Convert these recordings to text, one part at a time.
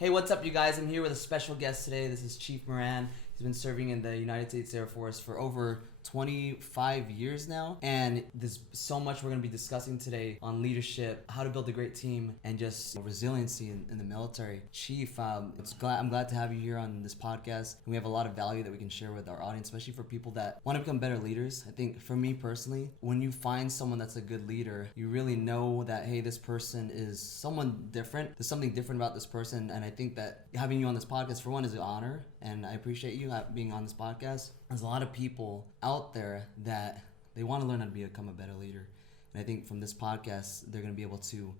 Hey, what's up, you guys? I'm here with a special guest today. This is Chief Moran. He's been serving in the United States Air Force for over 25 years now, and there's so much we're going to be discussing today on leadership, how to build a great team, and just resiliency in the military. Chief, I'm glad to have you here on this podcast. We have a lot of value that we can share with our audience, especially for people that want to become better leaders. I think for me personally, when you find someone that's a good leader, you really know that, hey, this person is someone different. There's something different about this person, and I think that having you on this podcast, for one, is an honor, and I appreciate you being on this podcast. There's a lot of people out there that they want to learn how to become a better leader. And I think from this podcast, they're going to be able to,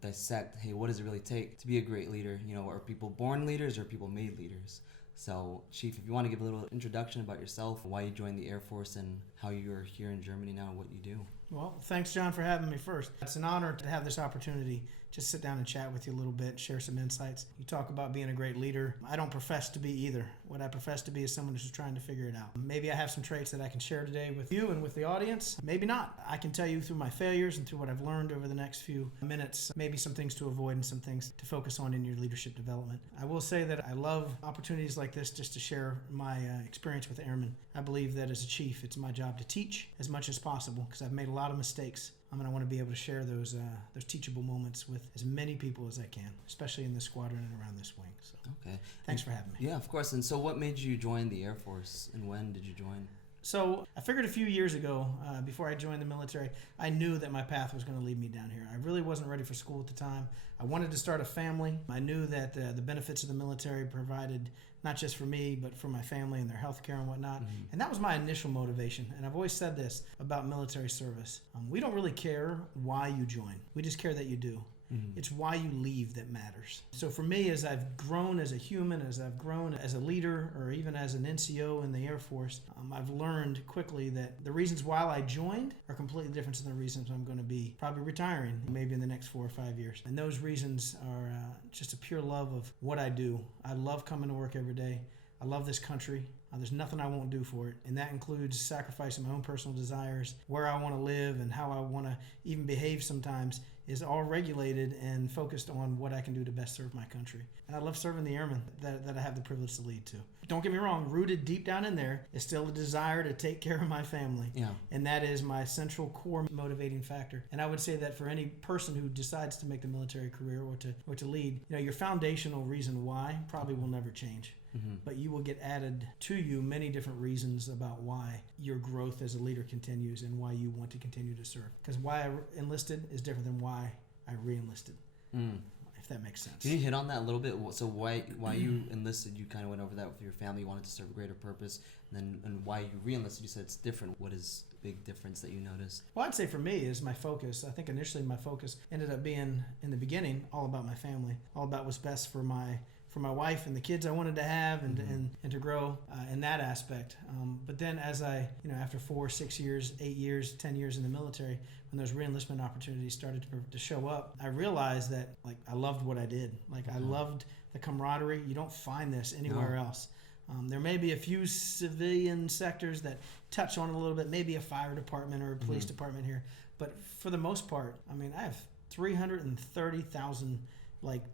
dissect, hey, what does it really take to be a great leader? Are people born leaders or are people made leaders? So, Chief, if you want to give a little introduction about yourself, why you joined the Air Force and how you're here in Germany now and what you do. Well, thanks, John, for having me first. It's an honor to have this opportunity to sit down and chat with you a little bit, share some insights. You talk about being a great leader. I don't profess to be either. What I profess to be is someone who's just trying to figure it out. Maybe I have some traits that I can share today with you and with the audience. Maybe not. I can tell you through my failures and through what I've learned over the next few minutes, maybe some things to avoid and some things to focus on in your leadership development. I will say that I love opportunities like this just to share my experience with Airmen. I believe that as a chief, it's my job to teach as much as possible because I've made a lot of mistakes. I want to be able to share those teachable moments with as many people as I can, especially in this squadron and around this wing. So, okay. Thanks for having me. Yeah, of course. And so what made you join the Air Force, and when did you join? So I figured a few years ago, before I joined the military, I knew that my path was going to lead me down here. I really wasn't ready for school at the time. I wanted to start a family. I knew that the benefits of the military provided not just for me, but for my family and their health care and whatnot. Mm-hmm. And that was my initial motivation. And I've always said this about military service. We don't really care why you join. We just care that you do. Mm-hmm. It's why you leave that matters. So for me, as I've grown as a human, as I've grown as a leader, or even as an NCO in the Air Force, I've learned quickly that the reasons why I joined are completely different than the reasons I'm going to be probably retiring maybe in the next 4 or 5 years. And those reasons are just a pure love of what I do. I love coming to work every day. I love this country. There's nothing I won't do for it. And that includes sacrificing my own personal desires, where I want to live and how I want to even behave sometimes is all regulated and focused on what I can do to best serve my country. And I love serving the airmen that I have the privilege to lead to. Don't get me wrong, rooted deep down in there is still a desire to take care of my family. Yeah. And that is my central core motivating factor. And I would say that for any person who decides to make the military career or to lead, your foundational reason why probably will never change. Mm-hmm. But you will get added to you many different reasons about why your growth as a leader continues and why you want to continue to serve. Because why I enlisted is different than why I re-enlisted, if that makes sense. Can you hit on that a little bit? So why you enlisted, you kind of went over that with your family, you wanted to serve a greater purpose, and why you re-enlisted, you said it's different. What is the big difference that you noticed? Well, I'd say for me is my focus. I think initially my focus ended up being, in the beginning, all about my family, all about what's best for my wife and the kids I wanted to have and to grow in that aspect. But then as I, after 4, 6 years, 8 years, 10 years in the military, when those re-enlistment opportunities started to show up, I realized that I loved what I did. I loved the camaraderie. You don't find this anywhere else. There may be a few civilian sectors that touch on it a little bit, maybe a fire department or a police department here. But for the most part, I have 330,000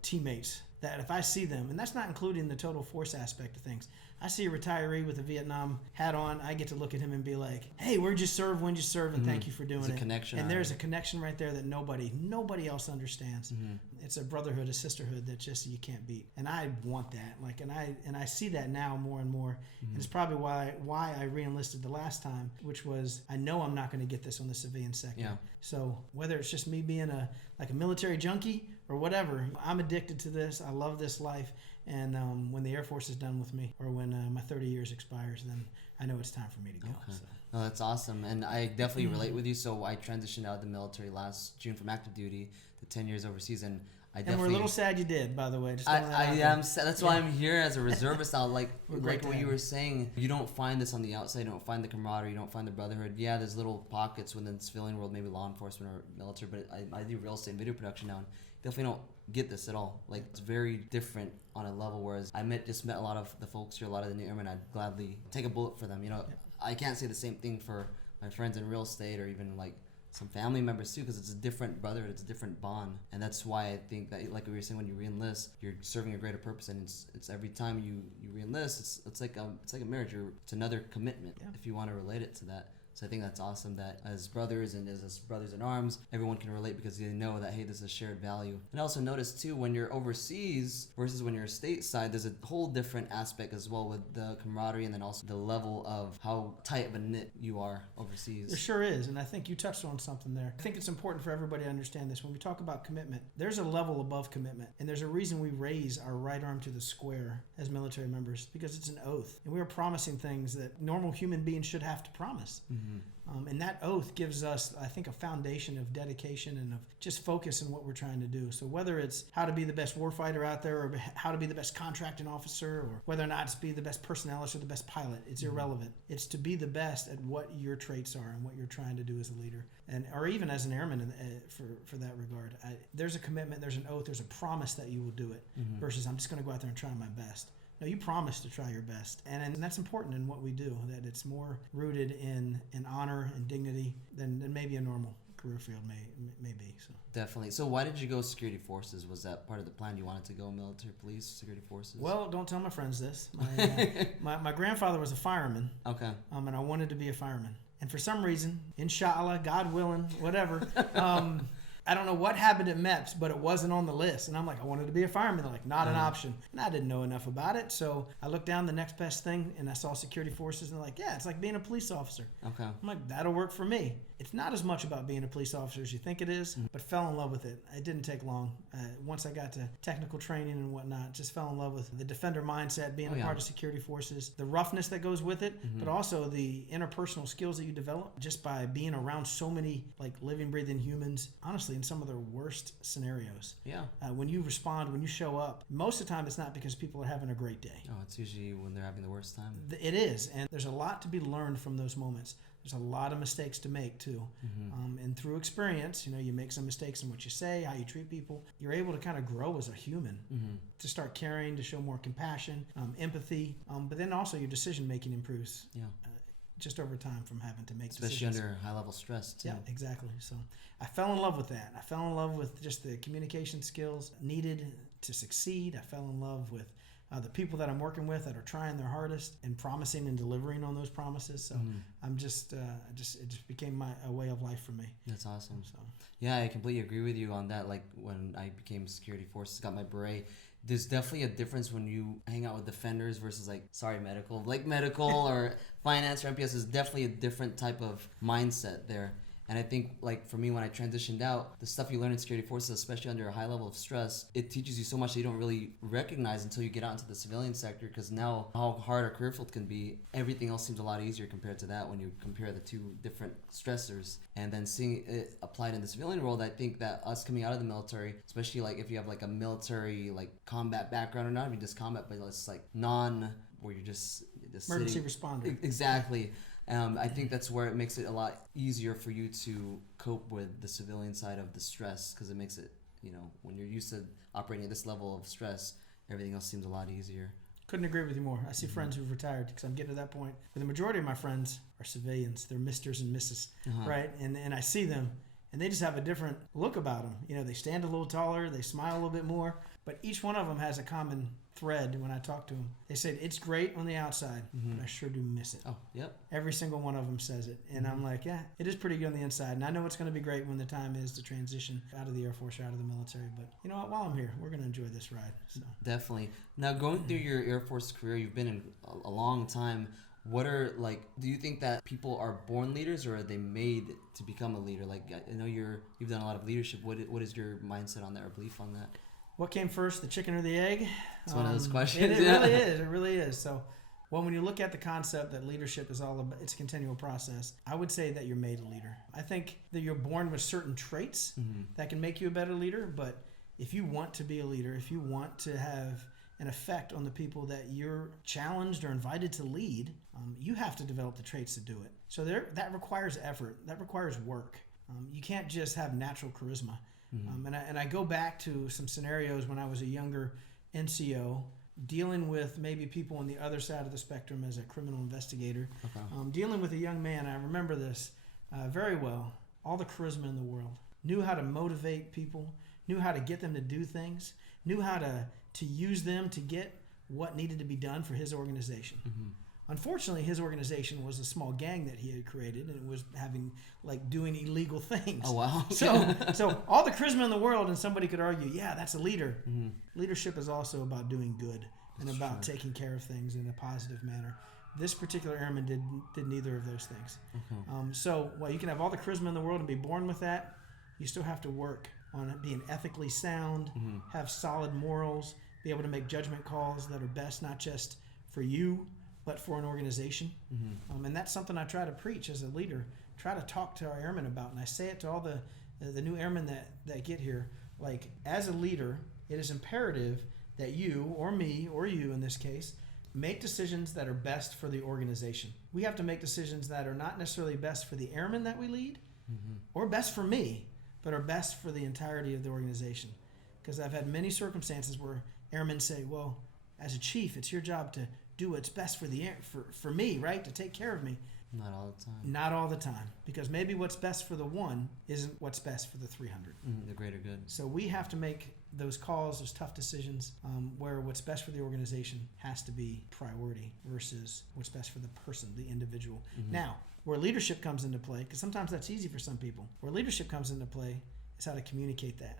teammates that if I see them, and that's not including the total force aspect of things, I see a retiree with a Vietnam hat on, I get to look at him and be like, hey, where'd you serve, when'd you serve, and thank you for doing it. There's a connection. And there's a connection right there that nobody else understands. Mm-hmm. It's a brotherhood, a sisterhood that just you can't beat. And I want that. And I see that now more and more. Mm-hmm. And it's probably why I re-enlisted the last time, which was I know I'm not going to get this on the civilian sector. Yeah. So whether it's just me being a military junkie or whatever, I'm addicted to this. I love this life. And when the Air Force is done with me, or when my 30 years expires, then I know it's time for me to go. Okay. So. No, that's awesome. And I definitely relate with you. So I transitioned out of the military last June from active duty to 10 years overseas. And we're a little sad you did, by the way. I am sad. That's why I'm here as a reservist now. Like what you were saying, you don't find this on the outside. You don't find the camaraderie. You don't find the brotherhood. Yeah, there's little pockets within the civilian world, maybe law enforcement or military. But I do real estate and video production now. And definitely don't get this at all. It's very different on a level, whereas I just met a lot of the folks here, a lot of the new airmen. I'd gladly take a bullet for them. I can't say the same thing for my friends in real estate or even some family members too, because it's a different brotherhood, it's a different bond. And that's why I think that, like we were saying, when you re-enlist, you're serving a greater purpose, and it's every time you re-enlist, it's like a marriage. It's another commitment, if you want to relate it to that. So I think that's awesome that as brothers and as brothers in arms, everyone can relate because they know that, hey, this is a shared value. And I also notice too, when you're overseas versus when you're stateside, there's a whole different aspect as well with the camaraderie, and then also the level of how tight of a knit you are overseas. There sure is, and I think you touched on something there. I think it's important for everybody to understand this. When we talk about commitment, there's a level above commitment, and there's a reason we raise our right arm to the square as military members, because it's an oath, and we are promising things that normal human beings should have to promise. And that oath gives us, I think, a foundation of dedication and of just focus in what we're trying to do. So whether it's how to be the best warfighter out there, or how to be the best contracting officer, or whether or not it's be the best personnelist or the best pilot, it's irrelevant. It's to be the best at what your traits are and what you're trying to do as a leader, and or even as an airman for that regard. There's a commitment, there's an oath, there's a promise that you will do it, versus I'm just going to go out there and try my best. No, you promise to try your best. And that's important in what we do, that it's more rooted in honor and dignity than maybe a normal career field may be. So Definitely. So why did you go security forces? Was that part of the plan? You wanted to go military police, security forces? Well, don't tell my friends this. My grandfather was a fireman. Okay. And I wanted to be a fireman. And for some reason, inshallah, God willing, whatever, I don't know what happened at MEPS, but it wasn't on the list. And I'm like, I wanted to be a fireman. They're like, not an option. And I didn't know enough about it. So I looked down the next best thing, and I saw security forces, and they're like, yeah, it's like being a police officer. Okay. I'm like, that'll work for me. It's not as much about being a police officer as you think it is, but fell in love with it. It didn't take long. Once I got to technical training and whatnot, just fell in love with the defender mindset, being a part of security forces, the roughness that goes with it, but also the interpersonal skills that you develop just by being around so many like living, breathing humans, honestly, in some of their worst scenarios. Yeah. When you respond, when you show up, most of the time it's not because people are having a great day. Oh, it's usually when they're having the worst time. It is, and there's a lot to be learned from those moments. There's a lot of mistakes to make too, and through experience, you make some mistakes in what you say, how you treat people. You're able to kind of grow as a human, to start caring, to show more compassion, empathy, but then also your decision making improves. Yeah. Just over time from having to make especially decisions. Under high level stress too. Yeah, exactly. So I fell in love with that. I fell in love with just the communication skills needed to succeed. I fell in love with the people that I'm working with that are trying their hardest and promising and delivering on those promises. So I'm it just became a way of life for me. That's awesome. So yeah, I completely agree with you on that. Like when I became security forces, got my beret, there's definitely a difference when you hang out with defenders versus medical or finance or MPS. Is definitely a different type of mindset there. And I think, like, for me, when I transitioned out, the stuff you learn in security forces, especially under a high level of stress, it teaches you so much that you don't really recognize until you get out into the civilian sector, because now how hard our career field can be, everything else seems a lot easier compared to that when you compare the two different stressors. And then seeing it applied in the civilian world, I think that us coming out of the military, especially, like, if you have, like, a military, like, combat background, or not even just combat, but it's, like, where you're just emergency sitting. responder. Exactly. I think that's where it makes it a lot easier for you to cope with the civilian side of the stress, because it makes it, when you're used to operating at this level of stress, everything else seems a lot easier. Couldn't agree with you more. I see friends who've retired, because I'm getting to that point where the majority of my friends are civilians. They're Misters and Mrs., right? And I see them, and they just have a different look about them. They stand a little taller, they smile a little bit more, but each one of them has a common thread when I talk to them. They said, it's great on the outside, but I sure do miss it. Oh, yep. Every single one of them says it. And I'm like, yeah, it is pretty good on the inside. And I know it's going to be great when the time is to transition out of the Air Force or out of the military. But you know what? While I'm here, we're going to enjoy this ride. So. Definitely. Now, going through your Air Force career, you've been in a long time. What are, do you think that people are born leaders, or are they made to become a leader? Like, I know you've done a lot of leadership. What is your mindset on that, or belief on that? What came first, the chicken or the egg? It's one of those questions. It really is. It really is. So, when you look at the concept that leadership is all about, it's a continual process, I would say that you're made a leader. I think that you're born with certain traits that can make you a better leader, but if you want to be a leader, if you want to have an effect on the people that you're challenged or invited to lead, you have to develop the traits to do it. So that requires effort. That requires work. You can't just have natural charisma. And I go back to some scenarios when I was a younger NCO, dealing with maybe people on the other side of the spectrum as a criminal investigator, dealing with a young man. I remember this very well. all the charisma in the world, knew how to motivate people, knew how to get them to do things, knew how to use them to get what needed to be done for his organization. Unfortunately, his organization was a small gang that he had created, and it was doing illegal things. Oh, wow. So all the charisma in the world, and somebody could argue, yeah, that's a leader. Leadership is also about doing good and about taking care of things in a positive manner. This particular airman did neither of those things. So while you can have all the charisma in the world and be born with that, you still have to work on being ethically sound, have solid morals, be able to make judgment calls that are best not just for you, but for an organization. And that's something I try to preach as a leader, try to talk to our airmen about. And I say it to all the new airmen that get here. Like, as a leader, it is imperative that you, or me, or you in this case, make decisions that are best for the organization. We have to make decisions that are not necessarily best for the airmen that we lead, or best for me, but are best for the entirety of the organization. Because I've had many circumstances where airmen say, well, as a chief, it's your job to do what's best for me, right? To take care of me. Not all the time. Not all the time. Because maybe what's best for the one isn't what's best for the 300. The greater good. So we have to make those calls, those tough decisions, where what's best for the organization has to be priority versus what's best for the person, the individual. Now, where leadership comes into play, because sometimes that's easy for some people, where leadership comes into play is how to communicate that.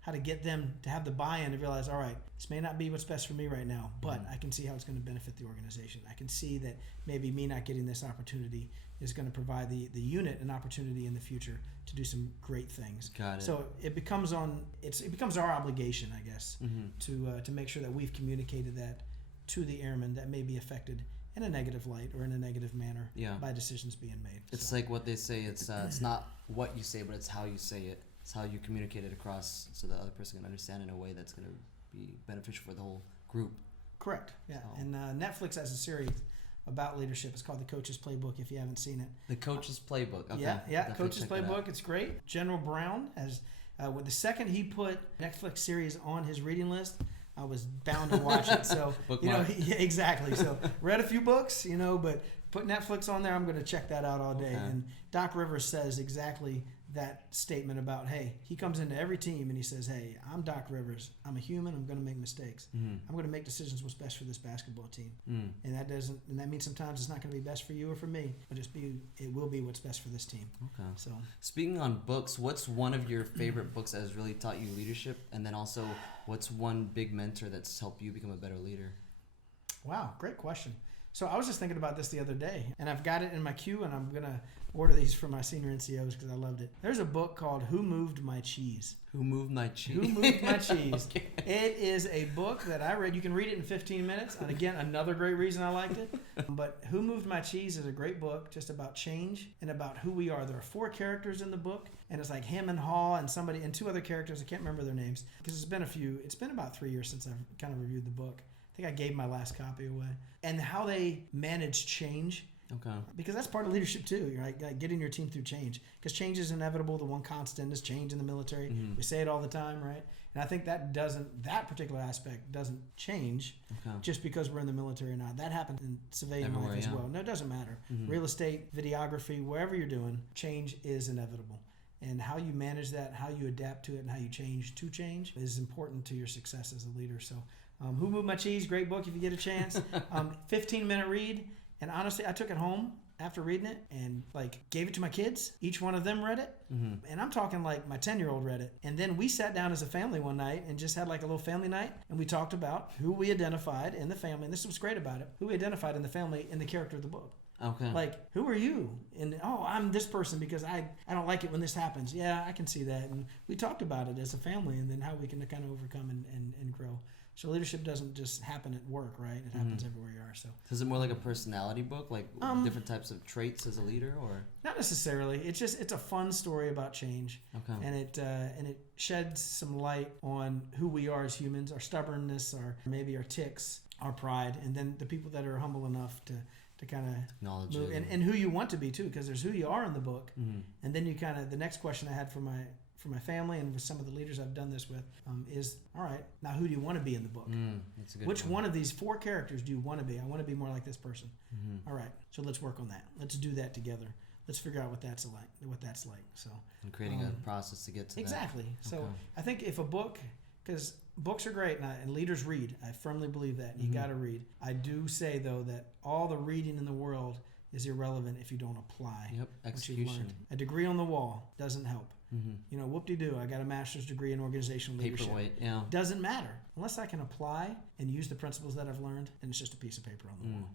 How to get them to have the buy-in to realize, all right, this may not be what's best for me right now, but I can see how it's going to benefit the organization. I can see that maybe me not getting this opportunity is going to provide the unit an opportunity in the future to do some great things. Got it. So it becomes our obligation, I guess, to make sure that we've communicated that to the airmen that may be affected in a negative light or in a negative manner by decisions being made. It's like what they say. It's not what you say, but it's how you say it. It's how you communicate it across so the other person can understand in a way that's going to be beneficial for the whole group. Correct. Yeah. So. And Netflix has a series about leadership. It's called The Coach's Playbook, if you haven't seen it. The Coach's Playbook. Okay. Yeah. Coach's Playbook. It's great. General Brown has, the second he put Netflix series on his reading list, I was bound to watch it. So, exactly. So read a few books, but put Netflix on there. I'm going to check that out all day. Okay. And Doc Rivers says exactly that statement about, hey, he comes into every team and he says, hey, I'm Doc Rivers. I'm a human. I'm going to make mistakes. I'm going to make decisions what's best for this basketball team. And that means sometimes it's not going to be best for you or for me, but it will be what's best for this team. Okay. So, speaking on books, what's one of your favorite books that has really taught you leadership? And then also, what's one big mentor that's helped you become a better leader? Wow, great question. So I was just thinking about this the other day, and I've got it in my queue, and I'm going to order these for my senior NCOs because I loved it. There's a book called Who Moved My Cheese? Who Moved My Cheese? Who Moved My Cheese? Okay. It is a book that I read. You can read it in 15 minutes. And again, another great reason I liked it. But Who Moved My Cheese is a great book just about change and about who we are. There are 4 characters in the book, and it's like him and Hall and 2 other characters. I can't remember their names because it's been about 3 years since I've kind of reviewed the book. I think I gave my last copy away. And how they manage change. Okay. Because that's part of leadership too, right? Like getting your team through change. Because change is inevitable. The one constant is change in the military. We say it all the time, right? And I think that particular aspect doesn't change just because we're in the military or not. That happens in civilian life as well. No, it doesn't matter. Real estate, videography, wherever you're doing, change is inevitable. And how you manage that, how you adapt to it, and how you change to change is important to your success as a leader. So, Who Moved My Cheese? Great book if you get a chance. 15-minute read. And honestly, I took it home after reading it and gave it to my kids. Each one of them read it. And I'm talking my 10-year-old read it. And then we sat down as a family one night and just had a little family night. And we talked about who we identified in the family. And this was great about it. Who we identified in the family in the character of the book. Okay. Who are you? And, I'm this person because I don't like it when this happens. Yeah, I can see that. And we talked about it as a family and then how we can kind of overcome and grow. So leadership doesn't just happen at work, right? It happens everywhere you are. So is it more like a personality book, different types of traits as a leader, or not necessarily? It's a fun story about change. Okay. And it sheds some light on who we are as humans, our stubbornness, maybe our tics, our pride, and then the people that are humble enough to kind of acknowledge move, it, and who you want to be too, because there's who you are in the book, and then you kind of the next question I had for my family and with some of the leaders I've done this with is, all right, now who do you want to be in the book? That's a good Which one of these 4 characters do you want to be? I want to be more like this person. All right, so let's work on that. Let's do that together. let's figure out what that's like. So And creating a process to get to exactly. that. So Okay. I think if a book, because books are great, and leaders read. I firmly believe that. You got to read. I do say, though, that all the reading in the world is irrelevant if you don't apply Yep, what you've learned. execution. A degree on the wall doesn't help. You know, whoop-de-doo, I got a master's degree in organizational leadership. Paperweight, yeah. Doesn't matter. Unless I can apply and use the principles that I've learned, and it's just a piece of paper on the wall.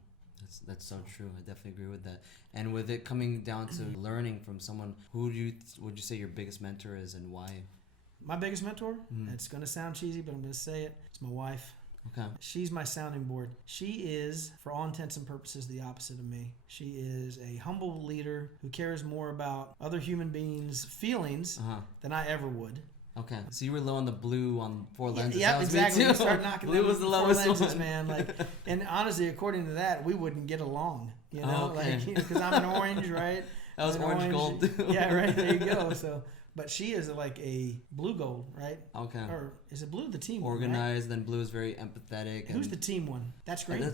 That's so true. I definitely agree with that. And with it coming down to learning from someone, who would you say your biggest mentor is, and why? My biggest mentor, it's going to sound cheesy, but I'm going to say it. It's my wife. Okay. She's my sounding board. She is, for all intents and purposes, the opposite of me. She is a humble leader who cares more about other human beings' feelings than I ever would. Okay, so you were low on the blue on 4 lenses. Yeah, that was exactly. Me too. We start knocking blue them was the 4 lowest lenses, one, man. Like, and honestly, according to that, we wouldn't get along. You know, okay. like, because I'm an orange, right? That was I'm orange gold too. Yeah, right. There you go. So, but she is like a blue gold, right? Okay. Or is it blue? The team one, right? Organized, then blue is very empathetic. Who's the team one? That's green.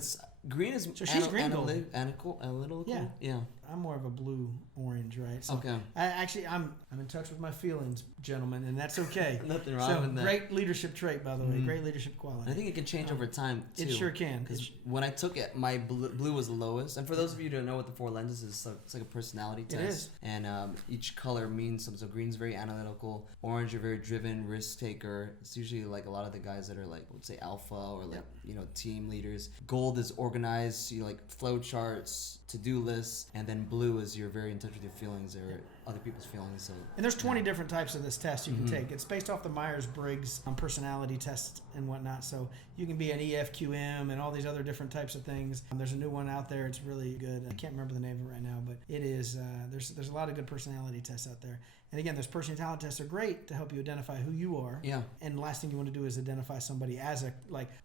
Green is So she's green gold. analytical. Yeah. I'm more of a blue orange, right? So Okay. I'm in touch with my feelings, gentlemen, and that's okay. Nothing wrong with that. Great leadership trait, by the way. Great leadership quality. I think it can change over time too. It sure can. Because when I took it, my blue was the lowest. And for those of you who don't know what the 4 lenses is, so it's like a personality test. It is. And each color means something. So green's very analytical. Orange, you're very driven, risk taker. It's usually like a lot of the guys that are like, let's say alpha or like, team leaders. Gold is organized. So you like flow charts, to-do lists. And then blue is you're very in touch with your feelings or other people's feelings. So And there's 20 different types of this test you can take. It's based off the Myers-Briggs personality test and whatnot. So you can be an EFQM and all these other different types of things. There's a new one out there. It's really good. I can't remember the name of it right now, but it is. There's a lot of good personality tests out there. And again, those personality tests are great to help you identify who you are. Yeah. And the last thing you want to do is identify somebody as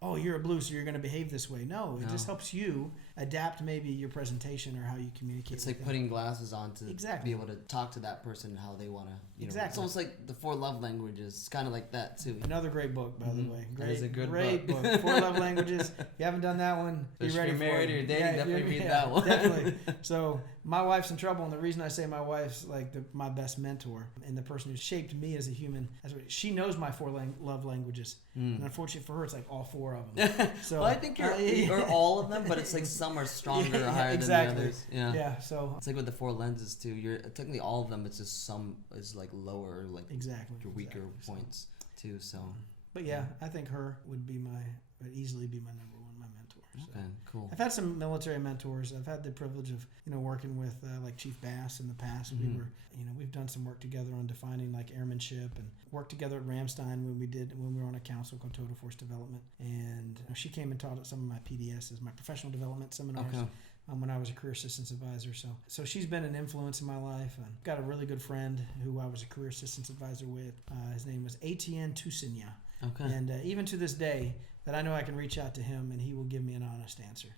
oh, you're a blue, so you're going to behave this way. No, it just helps you adapt maybe your presentation or how you communicate. It's like putting glasses on to Exactly. be able to talk to that person how they want to. Exactly. It's almost like the 4 love languages. It's kind of like that too. Another great book, by the way. That is a good great book. 4 Love Languages. If you haven't done that one, be If ready you're for married it. or you're dating, definitely read yeah, that one. Definitely. So my wife's in trouble, and the reason I say my wife's like my best mentor and the person who shaped me as a human, she knows my 4 love languages. And unfortunately for her, it's like all 4 of them. So Well, I think you're all of them, but it's like some are stronger or higher than the others. Yeah. So It's like with the 4 lenses too. You're technically all of them. It's just some is like lower, like exactly your weaker exactly. points too. So But yeah, I think her would easily be my number 1, my mentor. So. okay, cool. I've had some military mentors. I've had the privilege of working with like Chief Bass in the past. We've done some work together on defining like airmanship, and worked together at Ramstein when we were on a council called Total Force Development. And she came and taught at some of my PDSs, my professional development seminars. Okay. When I was a career assistance advisor. So she's been an influence in my life. I've got a really good friend who I was a career assistance advisor with. His name was Etienne Toussigna. Okay. And even to this day, that I know I can reach out to him and he will give me an honest answer.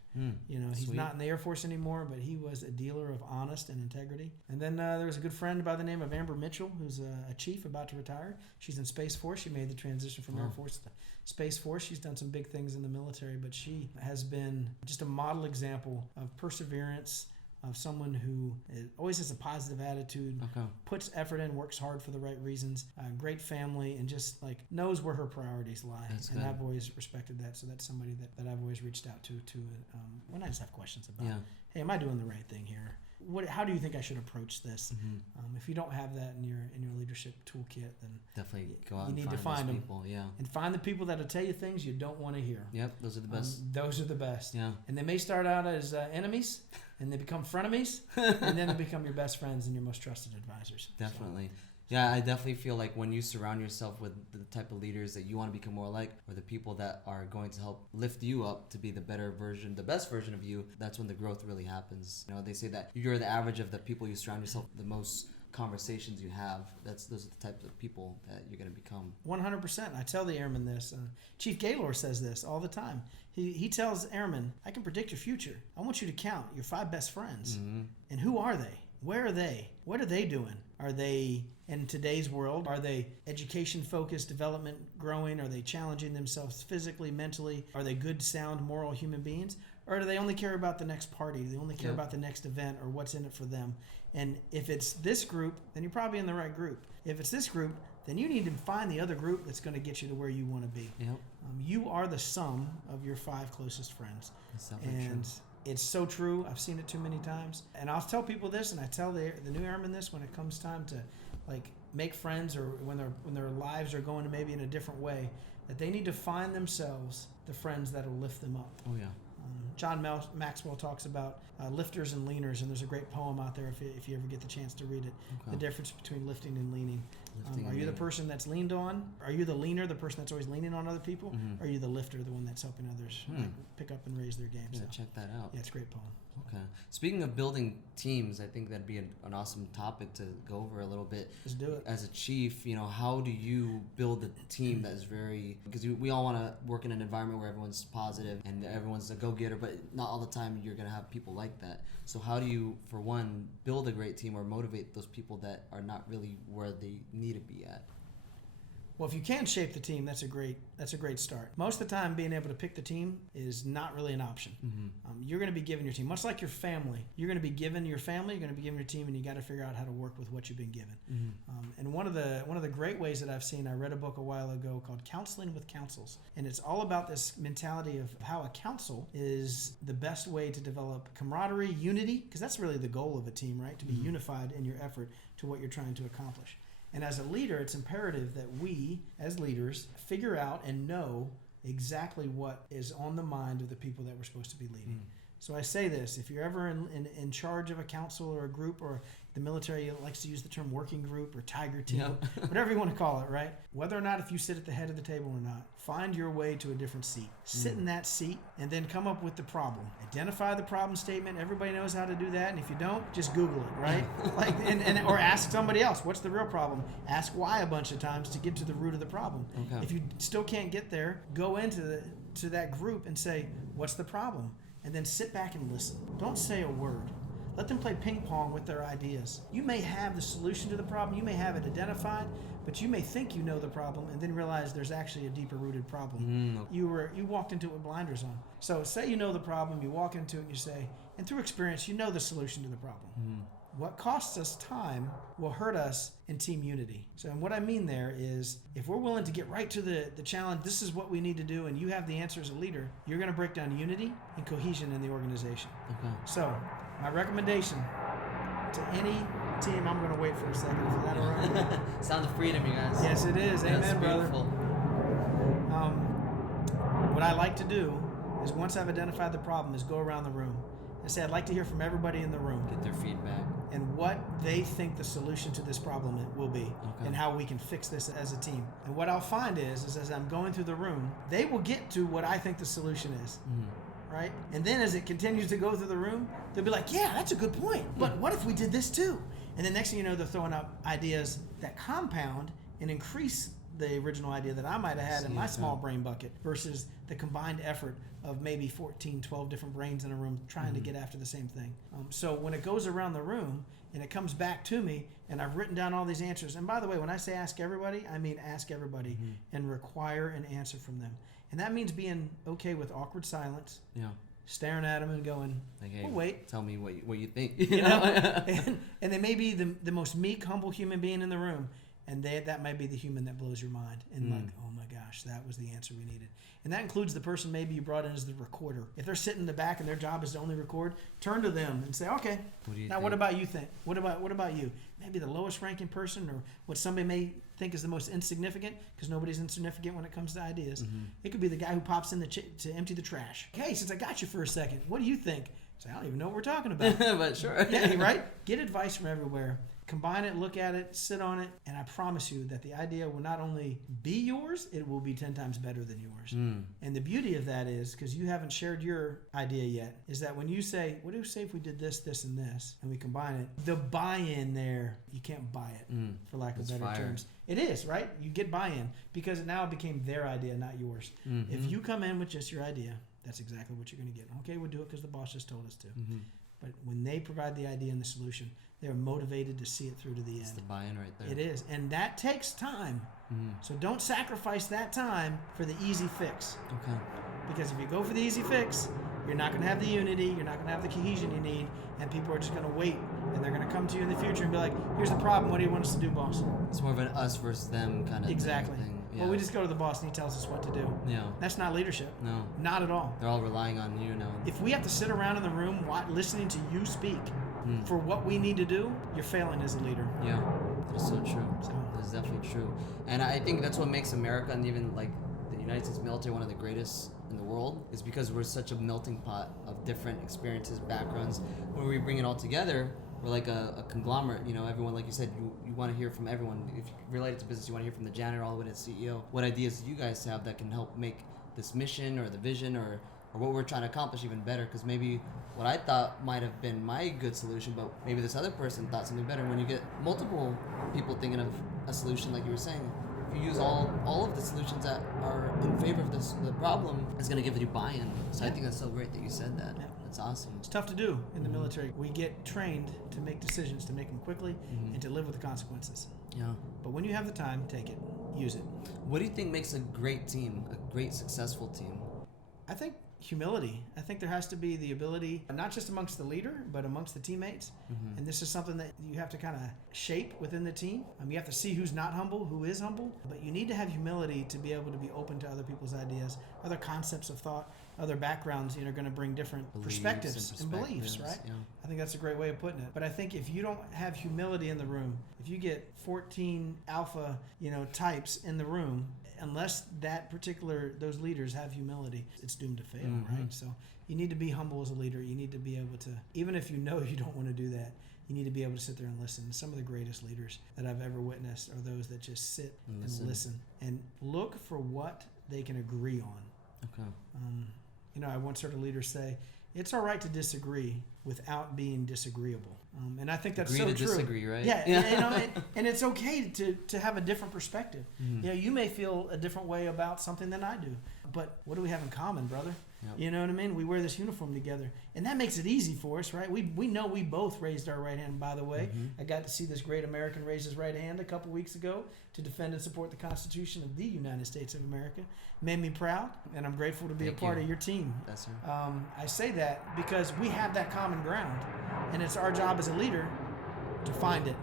He's Sweet. not in the Air Force anymore, but he was a dealer of honest and integrity. And then there was a good friend by the name of Amber Mitchell, who's a chief about to retire. She's in Space Force. She made the transition from Air Force to Space Force. She's done some big things in the military, but she has been just a model example of perseverance, of someone who always has a positive attitude, puts effort in, works hard for the right reasons, great family, and just like knows where her priorities lie. That's and good. I've always respected that. So that's somebody that I've always reached out to when I just have questions about, hey, am I doing the right thing here? How do you think I should approach this? If you don't have that in your leadership toolkit, then Definitely go out you and need to find find those them. people. Yeah. And find the people that'll tell you things you don't want to hear. Yep. Those are the best. Those are the best. Yeah. And they may start out as enemies, and they become frenemies, and then they become your best friends and your most trusted advisors. Definitely. Yeah, I definitely feel like when you surround yourself with the type of leaders that you want to become more like, or the people that are going to help lift you up to be the best version of you, that's when the growth really happens. They say that you're the average of the people you surround yourself, the most conversations you have. Those are the types of people that you're going to become. 100%. I tell the airmen this. Chief Gaylor says this all the time. He tells airmen, I can predict your future. I want you to count your 5 best friends. And who are they? Where are they? What are they doing? Are they, in today's world, are they education-focused, development growing? Are they challenging themselves physically, mentally? Are they good, sound, moral human beings? Or do they only care about the next party? Do they only care Yep. about the next event or what's in it for them? And if it's this group, then you're probably in the right group. If it's this group, then you need to find the other group that's going to get you to where you want to be. Yep. You are the sum of your 5 closest friends. That's definitely true. And it's so true. I've seen it too many times. And I'll tell people this, and I tell the new airmen this when it comes time to like make friends, or when their lives are going maybe in a different way, that they need to find themselves the friends that will lift them up. Oh yeah. John Maxwell talks about lifters and leaners, and there's a great poem out there if you ever get the chance to read it. Okay. The difference between lifting and leaning. Lifting Are and you the leaning. person that's leaned on? Are you the leaner, the person that's always leaning on other people? Mhm. Or are you the lifter, the one that's helping others pick up and raise their game? Yeah, So, check that out. yeah, it's a great poem. Okay. Speaking of building teams, I think that'd be an awesome topic to go over a little bit. Let's do it. As a chief, how do you build a team that is very, because we all want to work in an environment where everyone's positive and everyone's a go-getter, but not all the time you're going to have people like that. So how do you, for one, build a great team or motivate those people that are not really where they need to be at? Well, if you can shape the team, that's a great start. Most of the time, being able to pick the team is not really an option. You're going to be given your team, much like your family. You're going to be given your family. You're going to be given your team, and you got to figure out how to work with what you've been given. And one of the great ways that I've seen, I read a book a while ago called "Counseling with Councils," and it's all about this mentality of how a council is the best way to develop camaraderie, unity, because that's really the goal of a team, right? To be unified in your effort to what you're trying to accomplish. And as a leader, it's imperative that we, as leaders, figure out and know exactly what is on the mind of the people that we're supposed to be leading. So I say this, if you're ever in charge of a council or a group, or the military likes to use the term working group or tiger team, whatever you want to call it, right? Whether or not if you sit at the head of the table or not, find your way to a different seat. Sit in that seat and then come up with the problem. Identify the problem statement. Everybody knows how to do that. And if you don't, just Google it, right? Or ask somebody else, what's the real problem? Ask why a bunch of times to get to the root of the problem. Okay. If you still can't get there, go into that group and say, what's the problem? And then sit back and listen. Don't say a word. Let them play ping pong with their ideas. You may have the solution to the problem, you may have it identified, but you may think you know the problem and then realize there's actually a deeper rooted problem. You walked into it with blinders on. So say you know the problem, you walk into it and you say, and through experience, you know the solution to the problem. What costs us time will hurt us in team unity. So, and what I mean there is, if we're willing to get right to the challenge, this is what we need to do, and you have the answer as a leader, you're going to break down unity and cohesion in the organization. Okay. So, my recommendation to any team, I'm going to wait for a second. Is that all right? Sound of freedom, you guys. Yes, it is. That's Amen, brother. beautiful. What I like to do is, once I've identified the problem, is go around the room and say, I'd like to hear from everybody in the room Get their feedback. and what they think the solution to this problem will be, Okay. and how we can fix this as a team. And what I'll find is as I'm going through the room, they will get to what I think the solution is. Right? And then as it continues to go through the room, they'll be like, yeah, that's a good point. But what if we did this too? And then next thing you know, they're throwing up ideas that compound and increase the original idea that I might have had in my small brain bucket versus the combined effort of maybe 14, 12 different brains in a room trying to get after the same thing. So when it goes around the room and it comes back to me and I've written down all these answers, and by the way, when I say ask everybody, I mean ask everybody and require an answer from them. And that means being okay with awkward silence, staring at them and going, Like, hey, well, wait. tell me what you think. You know? and they may be the most meek, humble human being in the room, and that might be the human that blows your mind. And like, oh my gosh, that was the answer we needed. And that includes the person maybe you brought in as the recorder. If they're sitting in the back and their job is to only record, turn to them and say, okay, what about you think? What about you? Maybe the lowest ranking person, or what somebody may think is the most insignificant, because nobody's insignificant when it comes to ideas. It could be the guy who pops in to empty the trash. Hey, since I got you for a second, what do you think? Say, I don't even know what we're talking about. But sure. Yeah, right? Get advice from everywhere. Combine it, look at it, sit on it, and I promise you that the idea will not only be yours, it will be 10 times better than yours. And the beauty of that is, because you haven't shared your idea yet, is that when you say, what do you say if we did this, this, and this, and we combine it, the buy-in there, you can't buy it, for lack of better terms. It is, right? You get buy-in, because now it became their idea, not yours. If you come in with just your idea, that's exactly what you're going to get. Okay, we'll do it because the boss just told us to. But when they provide the idea and the solution, they're motivated to see it through to the end. It's the buy-in right there. It is. And that takes time. So don't sacrifice that time for the easy fix. Okay. Because if you go for the easy fix, you're not going to have the unity, you're not going to have the cohesion you need, and people are just going to wait, and they're going to come to you in the future and be like, here's the problem, what do you want us to do, boss? It's more of an us versus them kind of Exactly. thing. Yeah. Well, we just go to the boss and he tells us what to do. Yeah. That's not leadership. No. Not at all. They're all relying on you now. If we have to sit around in the room listening to you speak for what we need to do, you're failing as a leader. Yeah, that's so true. So. That's definitely true. And I think that's what makes America and even like the United States military one of the greatest in the world, is because we're such a melting pot of different experiences, backgrounds. When we bring it all together, we're like a conglomerate. You know, everyone, like you said, you want to hear from everyone. If you relate it to business, you want to hear from the janitor all the way to the CEO. What ideas do you guys have that can help make this mission or the vision or what we're trying to accomplish even better? Because maybe what I thought might have been my good solution, but maybe this other person thought something better. When you get multiple people thinking of a solution, like you were saying, if you use all of the solutions that are in favor of the problem, it's going to give you buy-in. So I think that's so great that you said that. Yeah. That's awesome. It's tough to do in the military. We get trained to make decisions, to make them quickly, and to live with the consequences. Yeah. But when you have the time, take it. Use it. What do you think makes a great team, a great successful team? I think humility. I think there has to be the ability, not just amongst the leader, but amongst the teammates. And this is something that you have to kind of shape within the team. You have to see who's not humble, who is humble. But you need to have humility to be able to be open to other people's ideas, other concepts of thought, other backgrounds, are going to bring different perspectives and beliefs, right? Yeah. I think that's a great way of putting it. But I think if you don't have humility in the room, if you get 14 alpha, types in the room, unless those leaders have humility, it's doomed to fail, right? So you need to be humble as a leader. You need to be able to, even if you know you don't want to do that, you need to be able to sit there and listen. Some of the greatest leaders that I've ever witnessed are those that just sit and listen and look for what they can agree on. Okay. I once heard a leader say, it's all right to disagree without being disagreeable. And I think that's Agree so to true. disagree, right? Yeah, and it's okay to have a different perspective. You may feel a different way about something than I do, but what do we have in common, brother? Yep. You know what I mean? We wear this uniform together, and that makes it easy for us, right? We know we both raised our right hand. By the way, I got to see this great American raise his right hand a couple weeks ago to defend and support the Constitution of the United States of America. Made me proud, and I'm grateful to be a part of your team. That's right. I say that because we have that common ground, and it's our job as a leader to find it.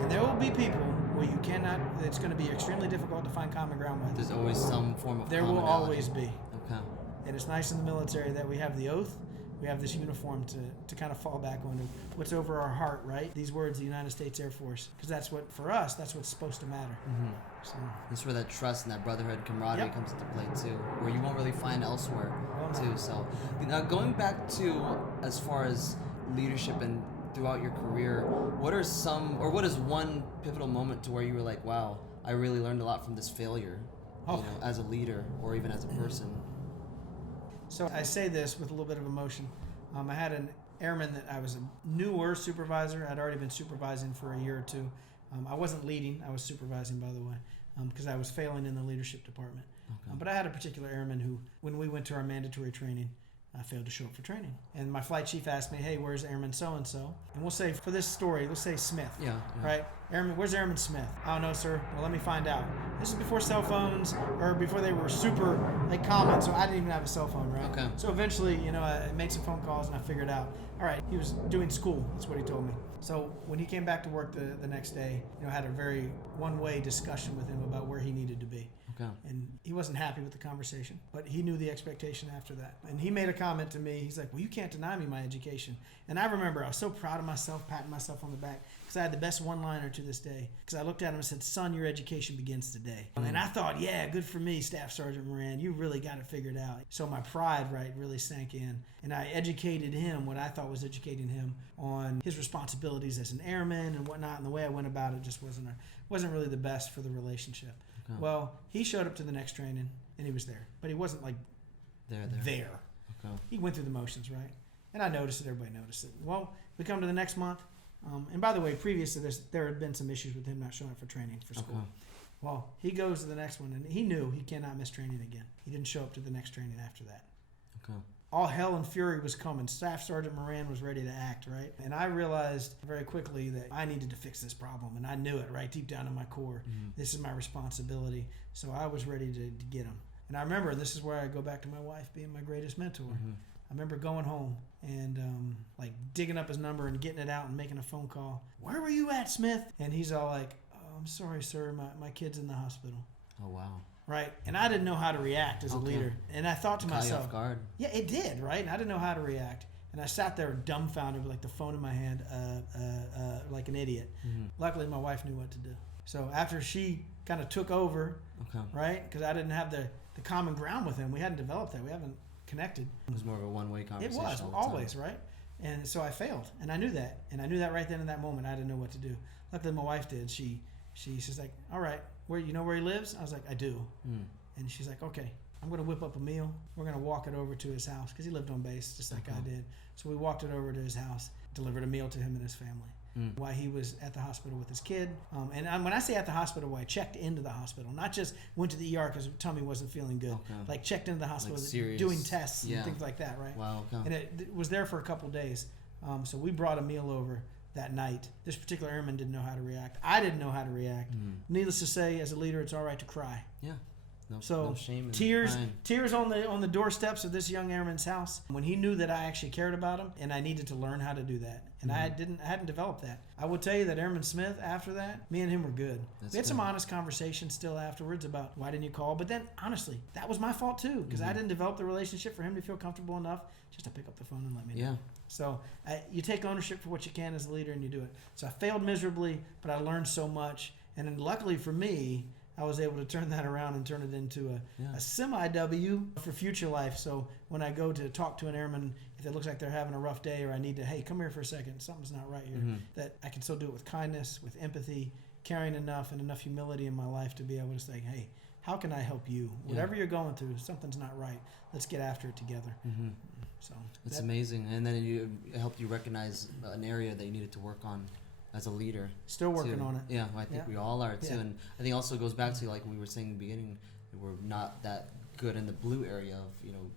And there will be people where you cannot. It's going to be extremely difficult to find common ground with. There's always some form of There will commonality. always be. Okay. And it's nice in the military that we have the oath, we have this uniform to kind of fall back on what's over our heart, right? These words, the United States Air Force, because that's what, for us, that's what's supposed to matter. So, That's where that trust and that brotherhood camaraderie comes into play too, where you won't really find elsewhere too. So now going back to as far as leadership and throughout your career, what is one pivotal moment to where you were like, wow, I really learned a lot from this failure, as a leader or even as a person? So I say this with a little bit of emotion. I had an airman that I was a newer supervisor. I'd already been supervising for a year or two. I wasn't leading. I was supervising, by the way, because I was failing in the leadership department. Okay. But I had a particular airman who, when we went to our mandatory training, failed to show up for training. And my flight chief asked me, hey, where's Airman so-and-so? And we'll say, for this story, let's say Smith. Yeah. Right? Airman, where's Airman Smith? I don't know, sir. Well, let me find out. This is before cell phones, or before they were super common, so I didn't even have a cell phone, right? Okay. So eventually, I made some phone calls and I figured out, all right, he was doing school. That's what he told me. So when he came back to work the next day, I had a very one-way discussion with him about where he needed to be. Okay. And he wasn't happy with the conversation, but he knew the expectation after that. And he made a comment to me. He's like, well, you can't deny me my education. And I remember I was so proud of myself, patting myself on the back, because I had the best one-liner to this day. Because I looked at him and said, son, your education begins today. And I thought, yeah, good for me, Staff Sergeant Moran. You really got it figured out. So my pride, really sank in. And I educated him, what I thought was educating him on his responsibilities as an airman and whatnot. And the way I went about it just wasn't really the best for the relationship. Okay. Well, he showed up to the next training, and he was there. But he wasn't there. Okay. He went through the motions, right? And I noticed it. Everybody noticed it. Well, we come to the next month. And by the way, previous to this, there had been some issues with him not showing up for training for school. Okay. Well, he goes to the next one, and he knew he cannot miss training again. He didn't show up to the next training after that. Okay. All hell and fury was coming. Staff Sergeant Moran was ready to act, right? And I realized very quickly that I needed to fix this problem, and I knew it right deep down in my core. This is my responsibility. So I was ready to get him. And I remember, this is where I go back to my wife being my greatest mentor. I remember going home and like digging up his number and getting it out and making a phone call. Where were you at, Smith? And he's all like, oh, I'm sorry, sir. My kid's in the hospital. Oh, wow. Right. And I didn't know how to react as a leader. And I thought to myself, off guard. Yeah, it did, right? And I didn't know how to react. And I sat there dumbfounded with like the phone in my hand, like an idiot. Luckily, my wife knew what to do. So after she kind of took over, right? Because I didn't have the common ground with him. We hadn't developed that. We haven't connected. It was more of a one-way conversation. It was, always, right? And so I failed. And I knew that. And I knew that right then in that moment. I didn't know what to do. Luckily, my wife did. She's like, all right, you know where he lives? I was like, I do. And she's like, okay, I'm going to whip up a meal. We're going to walk it over to his house because he lived on base just like I did. So we walked it over to his house, delivered a meal to him and his family. While he was at the hospital with his kid. And when I say at the hospital, I checked into the hospital, not just went to the ER because tummy wasn't feeling good. Like checked into the hospital, like doing tests and things like that, right? Wow. And it was there for a couple days. So we brought a meal over that night. This particular airman didn't know how to react. I didn't know how to react. Needless to say, as a leader, it's all right to cry. Yeah. No shame. Tears on the doorsteps of this young airman's house when he knew that I actually cared about him and I needed to learn how to do that. And I hadn't developed that. I will tell you that Airman Smith, after that, me and him were good. We had some honest conversations still afterwards about why didn't you call. But then, honestly, that was my fault too because I didn't develop the relationship for him to feel comfortable enough just to pick up the phone and let me know. So you take ownership for what you can as a leader and you do it. So I failed miserably, but I learned so much. And then luckily for me, I was able to turn that around and turn it into a semi-W for future life. So when I go to talk to an airman, if it looks like they're having a rough day or I need to, hey, come here for a second, something's not right here, that I can still do it with kindness, with empathy, caring enough and enough humility in my life to be able to say, hey, how can I help you? Whatever you're going through, something's not right. Let's get after it together. So it's amazing. And then it helped you recognize an area that you needed to work on as a leader. Still working on it. Yeah, well, I think we all are too. And I think also goes back to like we were saying in the beginning, we're not that good in the blue area of,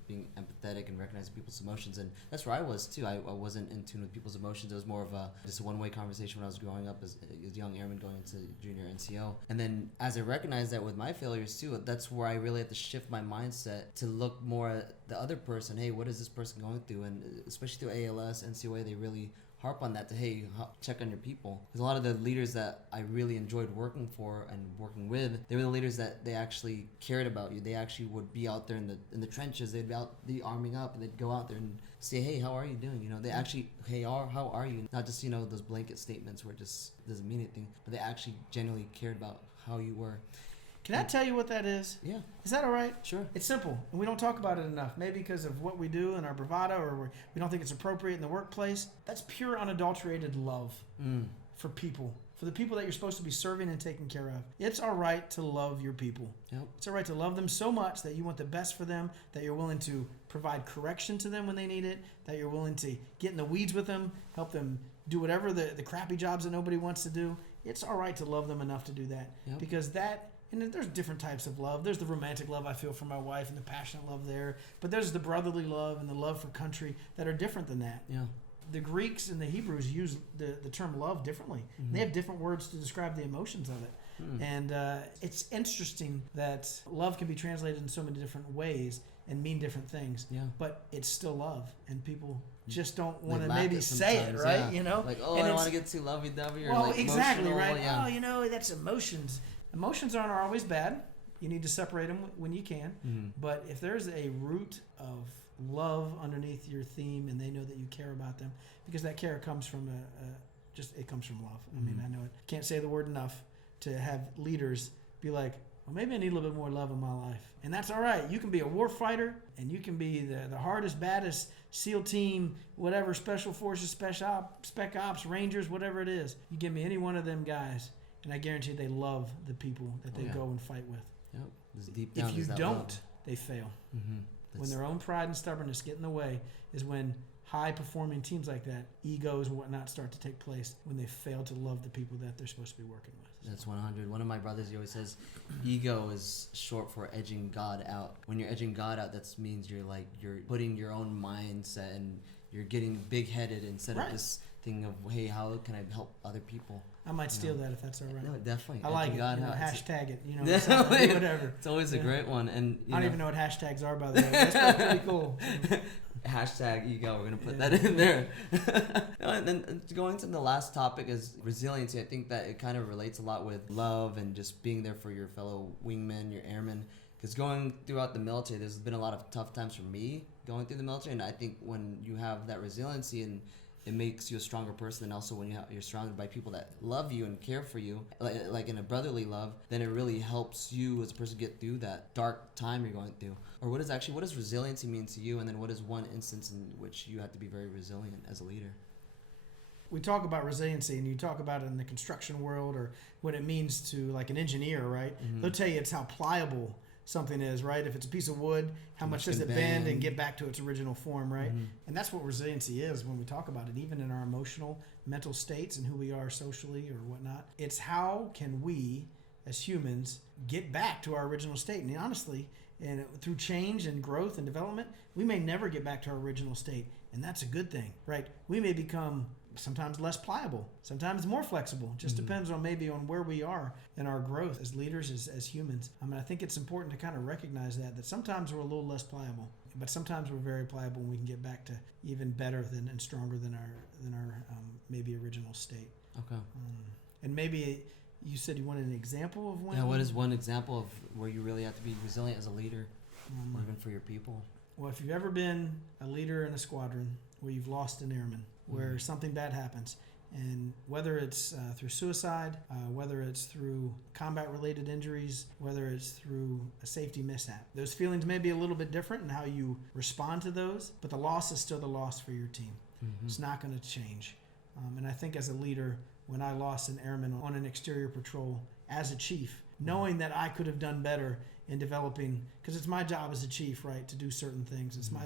being empathetic and recognizing people's emotions. And that's where I was too. I wasn't in tune with people's emotions. It was more of just a one-way conversation when I was growing up as a young airman going into junior NCO. And then as I recognized that with my failures too, that's where I really had to shift my mindset to look more at the other person. Hey, what is this person going through? And especially through ALS, NCOA, they really harp on that to, hey, check on your people. Because a lot of the leaders that I really enjoyed working for and working with, they were the leaders that they actually cared about you. They actually would be out there in the trenches. They'd be arming up and they'd go out there and say, hey, how are you doing? They actually, hey, how are you? Not just, those blanket statements where it just doesn't mean anything, but they actually genuinely cared about how you were. Can I tell you what that is? Yeah. Is that all right? Sure. It's simple, and we don't talk about it enough. Maybe because of what we do and our bravado, or we don't think it's appropriate in the workplace. That's pure, unadulterated love for people, for the people that you're supposed to be serving and taking care of. It's all right to love your people. Yep. It's all right to love them so much that you want the best for them, that you're willing to provide correction to them when they need it, that you're willing to get in the weeds with them, help them do whatever the crappy jobs that nobody wants to do. It's all right to love them enough to do that. Yep. Because that... And there's different types of love. There's the romantic love I feel for my wife and the passionate love there. But there's the brotherly love and the love for country that are different than that. Yeah. The Greeks and the Hebrews use the term love differently. They have different words to describe the emotions of it. And it's interesting that love can be translated in so many different ways and mean different things. Yeah. But it's still love. And people just don't want They to lack maybe it say it, right? yeah. Like, oh, and I don't want to get too lovey-dovey or well, exactly, emotional. right? Yeah. Oh, that's emotions. Emotions aren't always bad. You need to separate them when you can. But if there's a root of love underneath your theme and they know that you care about them, because that care comes from it comes from love. I mean, I know it. Can't say the word enough to have leaders be like, well, maybe I need a little bit more love in my life. And that's all right. You can be a war fighter and you can be the hardest, baddest SEAL team, whatever, special forces, spec ops, Rangers, whatever it is. You give me any one of them guys, and I guarantee they love the people that they go and fight with. Yep. Just deep down, if you don't, love. They fail. When That's- their own pride and stubbornness get in the way is when high-performing teams like that, egos and whatnot, start to take place when they fail to love the people that they're supposed to be working with. That's 100. One of my brothers, he always says, ego is short for edging God out. When you're edging God out, that means you're putting your own mindset and you're getting big-headed instead of just thing of, hey, how can I help other people? I might steal that if that's all right. No, definitely. I like it. God, Hashtag it. Definitely. Whatever. It's always a great one. And I don't even know what hashtags are, by the way. That's pretty cool. Hashtag ego. We're gonna put that in there. And then going to the last topic is resiliency. I think that it kind of relates a lot with love and just being there for your fellow wingmen, your airmen. Because going throughout the military, there's been a lot of tough times for me going through the military, and I think when you have that resiliency, and it makes you a stronger person, and also when you're surrounded by people that love you and care for you, like in a brotherly love, then it really helps you as a person get through that dark time you're going through. Or what does resiliency mean to you, and then what is one instance in which you have to be very resilient as a leader? We talk about resiliency, and you talk about it in the construction world, or what it means to, like, an engineer, right? Mm-hmm. They'll tell you it's how pliable something is, right? If it's a piece of wood, how much does it bend and get back to its original form, right? Mm-hmm. And that's what resiliency is when we talk about it, even in our emotional, mental states and who we are socially or whatnot. It's how can we, as humans, get back to our original state? And honestly, and through change and growth and development, we may never get back to our original state. And that's a good thing, right? We may become sometimes less pliable, sometimes more flexible. Just depends on maybe on where we are in our growth as leaders, as humans. I mean, I think it's important to kind of recognize that sometimes we're a little less pliable, but sometimes we're very pliable, and we can get back to even better and stronger than our maybe original state. Okay. And maybe you said you wanted an example of when. Yeah. What is one example of where you really have to be resilient as a leader, or even for your people? Well, if you've ever been a leader in a squadron where you've lost an airman, where something bad happens, and whether it's through suicide, whether it's through combat-related injuries, whether it's through a safety mishap, those feelings may be a little bit different in how you respond to those, but the loss is still the loss for your team. Mm-hmm. It's not going to change. And I think as a leader, when I lost an airman on an exterior patrol as a chief, knowing that I could have done better in developing, because it's my job as a chief, right, to do certain things. It's my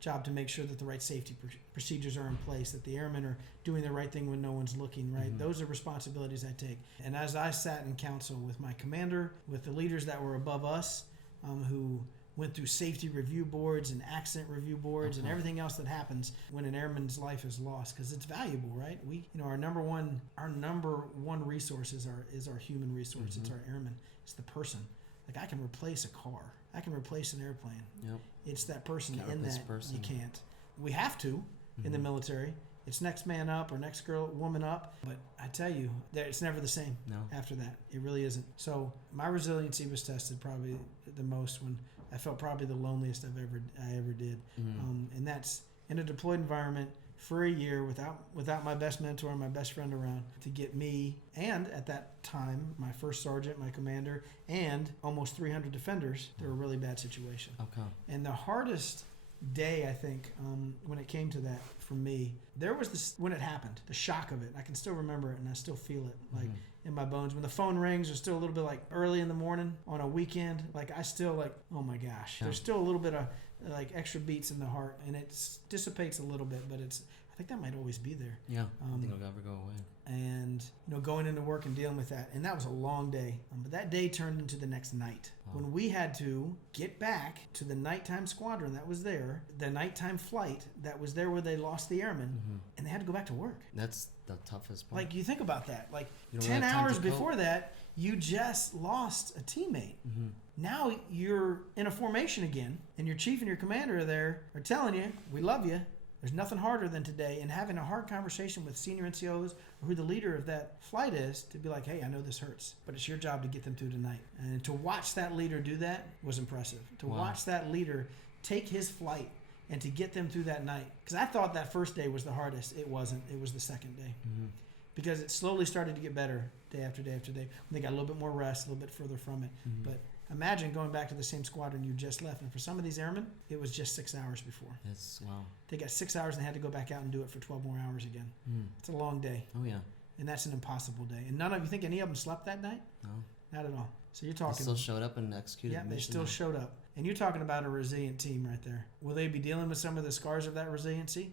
job to make sure that the right safety procedures are in place, that the airmen are doing the right thing when no one's looking, right? Those are responsibilities I take. And as I sat in council with my commander, with the leaders that were above us, who went through safety review boards and accident review boards and everything else that happens when an airman's life is lost, because it's valuable, right? We, our number one resource is our human resource. It's our airman. It's the person. Like, I can replace a car. I can replace an airplane. Yep. It's that person in that person. You can't. We have to in the military. It's next man up or next woman up. But I tell you, it's never the same after that. It really isn't. So my resiliency was tested probably the most when I felt probably the loneliest I ever did. And that's in a deployed environment for a year without my best mentor and my best friend around to get me, and at that time, my first sergeant, my commander, and almost 300 defenders through a really bad situation. Okay. And the hardest day, I think, when it came to that for me, there was this, when it happened, the shock of it. I can still remember it, and I still feel it, like in my bones. When the phone rings, it's still a little bit like early in the morning on a weekend. Like, I still like, oh my gosh. There's still a little bit of like extra beats in the heart, and it dissipates a little bit, but I think that might always be there. Yeah, I don't think it'll ever go away. And going into work and dealing with that, and that was a long day. But that day turned into the next night when we had to get back to the nighttime squadron that was there, the nighttime flight that was there where they lost the airmen, and they had to go back to work. That's the toughest part. Like, you think about that. Like, 10 hours before that, you just lost a teammate. Now you're in a formation again, and your chief and your commander are telling you, we love you. There's nothing harder than today, and having a hard conversation with senior NCOs or who the leader of that flight is to be like, hey, I know this hurts, but it's your job to get them through tonight. And to watch that leader do that was impressive. To watch that leader take his flight and to get them through that night. Because I thought that first day was the hardest. It wasn't. It was the second day. Because it slowly started to get better day after day after day. They got a little bit more rest, a little bit further from it. But imagine going back to the same squadron you just left. And for some of these airmen, it was just 6 hours before. Wow. They got 6 hours and they had to go back out and do it for 12 more hours again. It's a long day. Oh, yeah. And that's an impossible day. And you think any of them slept that night? No. Not at all. So you're talking. They still showed up and executed. Yeah, they still showed up. And you're talking about a resilient team right there. Will they be dealing with some of the scars of that resiliency?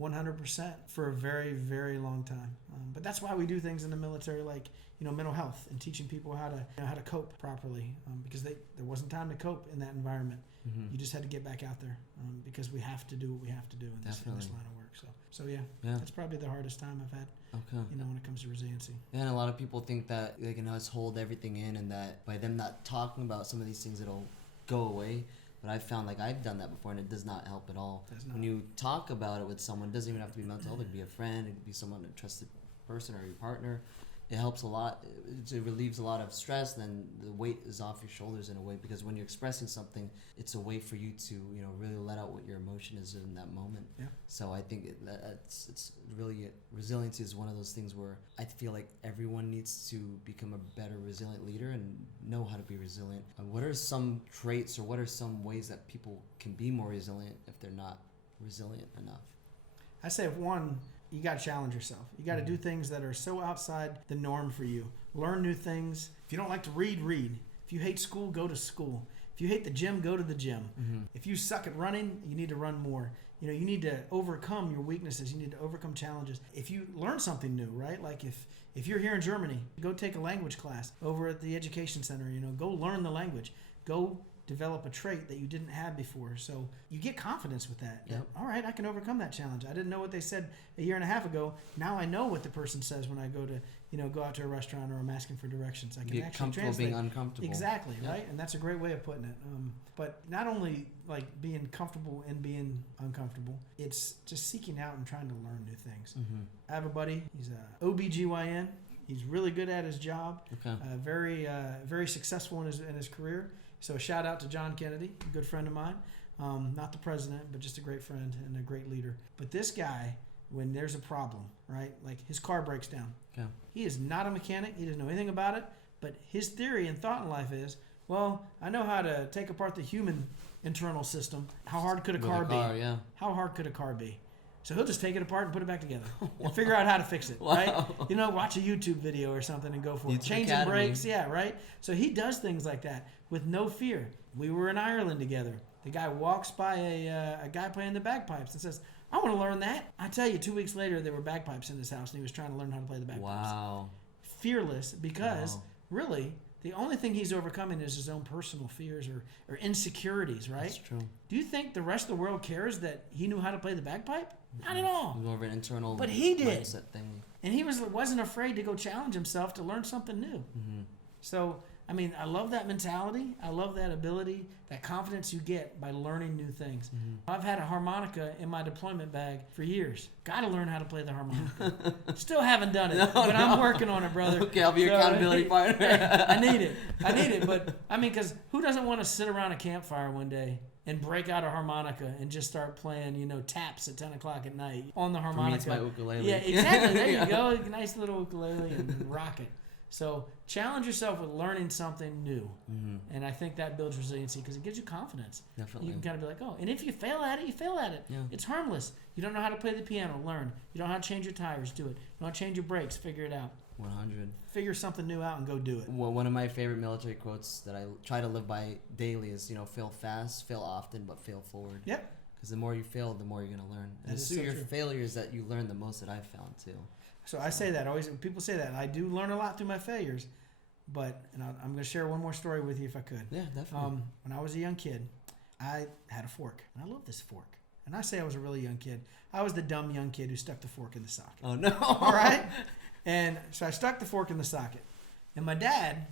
100% for a very, very long time. But that's why we do things in the military like, mental health and teaching people how to cope properly, because there wasn't time to cope in that environment. Mm-hmm. You just had to get back out there because we have to do what we have to do in this line of work. So yeah, that's probably the hardest time I've had. Okay. When it comes to resiliency. And a lot of people think that they can just hold everything in, and that by them not talking about some of these things, it'll go away. But I've found like I've done that before, and it does not help at all. When you talk about it with someone, it doesn't even have to be mental health. It could be a friend, it could be someone, a trusted person, or your partner. It helps a lot. It relieves a lot of stress. Then the weight is off your shoulders in a way, because when you're expressing something, it's a way for you to really let out what your emotion is in that moment. Yeah. So I think it's really resiliency is one of those things where I feel like everyone needs to become a better resilient leader and know how to be resilient. What are some traits, or what are some ways that people can be more resilient if they're not resilient enough? I say one, you got to challenge yourself. You got to do things that are so outside the norm for you. Learn new things. If you don't like to read, read. If you hate school, go to school. If you hate the gym, go to the gym. Mm-hmm. If you suck at running, you need to run more. You need to overcome your weaknesses. You need to overcome challenges. If you learn something new, right? Like if you're here in Germany, go take a language class over at the education center. Go learn the language. Go develop a trait that you didn't have before. So you get confidence with that. Yep. All right, I can overcome that challenge. I didn't know what they said a year and a half ago. Now I know what the person says when I go to, go out to a restaurant or I'm asking for directions. I can Get actually comfortable translate. being uncomfortable. Exactly, Yep. right? And that's a great way of putting it. But not only like being comfortable and being uncomfortable, it's just seeking out and trying to learn new things. Mm-hmm. I have a buddy. He's a OBGYN. He's really good at his job. Okay. Very successful in his career. So a shout out to John Kennedy, a good friend of mine. Not the president, but just a great friend and a great leader. But this guy, when there's a problem, right? Like his car breaks down. Okay. He is not a mechanic. He doesn't know anything about it. But his theory and thought in life is, well, I know how to take apart the human internal system. How hard could a car be? Yeah. How hard could a car be? So he'll just take it apart and put it back together and figure out how to fix it, Wow. right? Watch a YouTube video or something and go for it. Changing brakes, yeah, right? So he does things like that with no fear. We were in Ireland together. The guy walks by a guy playing the bagpipes and says, I want to learn that. I tell you, 2 weeks later, there were bagpipes in his house and he was trying to learn how to play the bagpipes. Wow. Fearless, because Wow. really, the only thing he's overcoming is his own personal fears or insecurities, right? That's true. Do you think the rest of the world cares that he knew how to play the bagpipe? Not at all. More of an internal But he did. mindset thing. And he wasn't afraid to go challenge himself to learn something new. Mm-hmm. So, I love that mentality. I love that ability, that confidence you get by learning new things. Mm-hmm. I've had a harmonica in my deployment bag for years. Got to learn how to play the harmonica. Still haven't done it, but I'm working on it, brother. Okay, I'll be your accountability partner. I need it. But, because who doesn't want to sit around a campfire one day and break out a harmonica and just start playing, taps at 10 o'clock at night on the harmonica? For me, it's my ukulele. Yeah, exactly. There you go. Nice little ukulele and rock it. So challenge yourself with learning something new. Mm-hmm. And I think that builds resiliency because it gives you confidence. Definitely. You can kind of be like, oh, and if you fail at it, you fail at it. Yeah. It's harmless. You don't know how to play the piano, learn. You don't know how to change your tires, do it. You don't know how to change your brakes, figure it out. 100. Figure something new out and go do it. Well, one of my favorite military quotes that I try to live by daily is, fail fast, fail often, but fail forward. Yep. Because the more you fail, the more you're going to learn. And it's through your failures that you learn the most, that I've found, too. So I say that. People say that. I do learn a lot through my failures. But I'm going to share one more story with you if I could. Yeah, definitely. When I was a young kid, I had a fork. And I love this fork. And I say I was a really young kid. I was the dumb young kid who stuck the fork in the socket. Oh, no. All right? And so I stuck the fork in the socket. And my dad,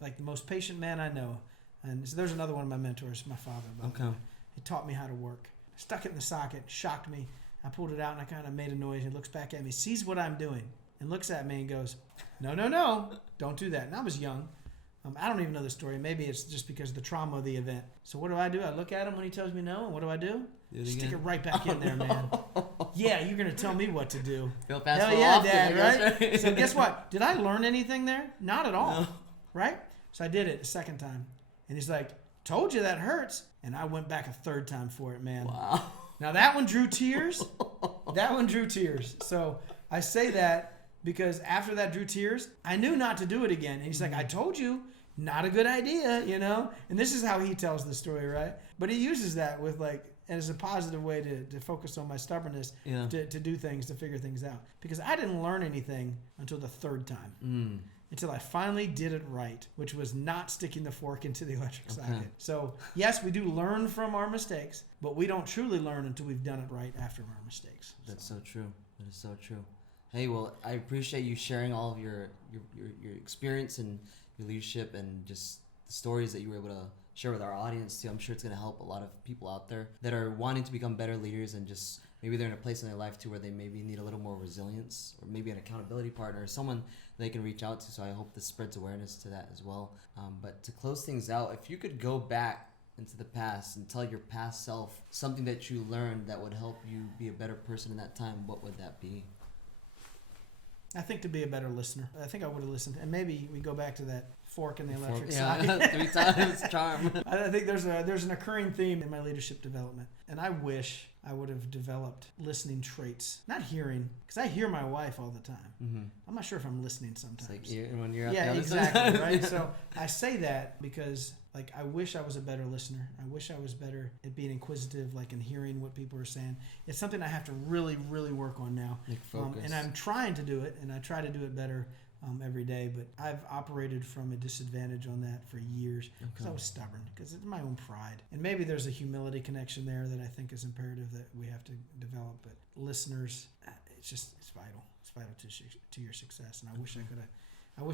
like the most patient man I know, and so there's another one of my mentors, my father. Okay. He taught me how to work. I stuck it in the socket, shocked me. I pulled it out and I kind of made a noise. He looks back at me, sees what I'm doing, and looks at me and goes, no, don't do that. And I was young. I don't even know the story. Maybe it's just because of the trauma of the event. So what do? I look at him when he tells me no, and what do? Stick it right back in there, man. Yeah, you're going to tell me what to do. Feel fast. Hell yeah, often, Dad, right? right? So guess what? Did I learn anything there? Not at all. No. Right? So I did it a second time. And he's like, told you that hurts. And I went back a third time for it, man. Wow. Now that one drew tears. So I say that because after that drew tears, I knew not to do it again. And he's like, I told you, not a good idea, And this is how he tells the story, right? But he uses that with as a positive way to focus on my stubbornness, to do things, to figure things out. Because I didn't learn anything until the third time. until I finally did it right, which was not sticking the fork into the electric socket. So yes, we do learn from our mistakes, but we don't truly learn until we've done it right after our mistakes. That's so true. That is so true. Hey, well, I appreciate you sharing all of your experience and your leadership and just the stories that you were able to share with our audience too. I'm sure it's going to help a lot of people out there that are wanting to become better leaders, and just maybe they're in a place in their life too where they maybe need a little more resilience, or maybe an accountability partner, or someone they can reach out to. So I hope this spreads awareness to that as well. But to close things out, if you could go back into the past and tell your past self something that you learned that would help you be a better person in that time, what would that be? I think to be a better listener. I think I would have listened. And maybe we go back to that fork in the electric socket. 3 times charm. I think there's an occurring theme in my leadership development. And I wish I would have developed listening traits. Not hearing, because I hear my wife all the time. Mm-hmm. I'm not sure if I'm listening sometimes. It's like when you're out yeah, the other exactly, side. right? So I say that because I wish I was a better listener. I wish I was better at being inquisitive, and hearing what people are saying. It's something I have to really, really work on now. And I'm trying to do it, and I try to do it better every day. But I've operated from a disadvantage on that for years because I was stubborn, because it's my own pride. And maybe there's a humility connection there that I think is imperative that we have to develop. But listeners, it's vital. It's vital to your success. And I wish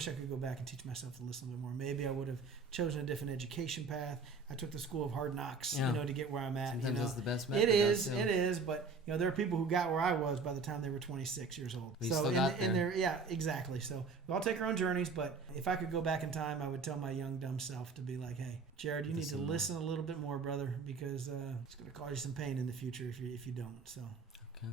I could go back and teach myself to listen a little more. Maybe I would have chosen a different education path. I took the school of hard knocks, to get where I'm at. Sometimes that's the best method. It is. But there are people who got where I was by the time they were 26 years old. We still got there. Yeah, exactly. So we all take our own journeys. But if I could go back in time, I would tell my young dumb self to be like, "Hey, Jared, you need to listen a little bit more, brother, because it's going to cause you some pain in the future if you don't." So. Okay.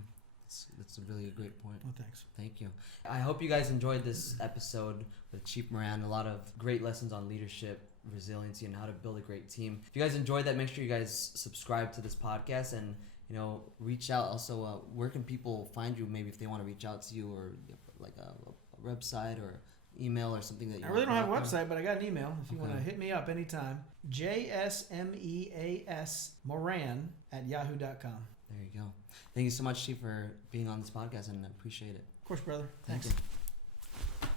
That's a really great point. Well, thanks. Thank you. I hope you guys enjoyed this episode with Chief Moran. A lot of great lessons on leadership, resiliency, and how to build a great team. If you guys enjoyed that, make sure you guys subscribe to this podcast and reach out. Also, where can people find you? Maybe if they want to reach out to you, or a website or email or something that you. I really don't have a website, but I got an email. If you want to hit me up anytime, JSMEAS Moran @yahoo.com. There you go. Thank you so much, Chief, for being on this podcast, and I appreciate it. Of course, brother. Thanks. Thank you.